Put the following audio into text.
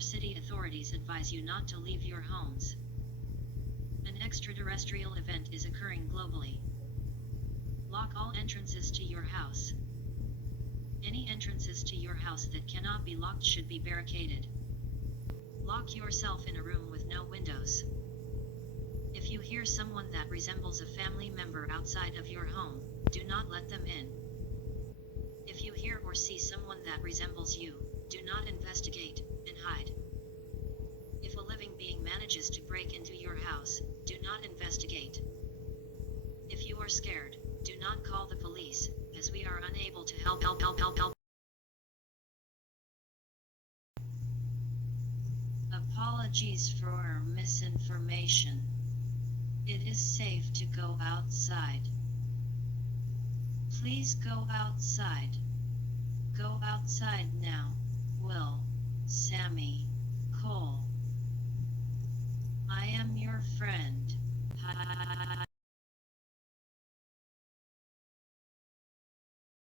Valor City authorities advise you not to leave your homes. An extraterrestrial event is occurring globally. Lock all entrances to your house. Any entrances to your house that cannot be locked should be barricaded. Lock yourself in a room with no windows. If you hear someone that resembles a family member outside of your home, do not let them in. If you hear or see someone that resembles you, do not investigate, and hide. If a living being manages to break into your house, do not investigate. If you are scared, do not call the police, as we are unable to help. Apologies for misinformation. It is safe to go outside. Please go outside. Go outside now. Will, Sammy, Cole. I am your friend.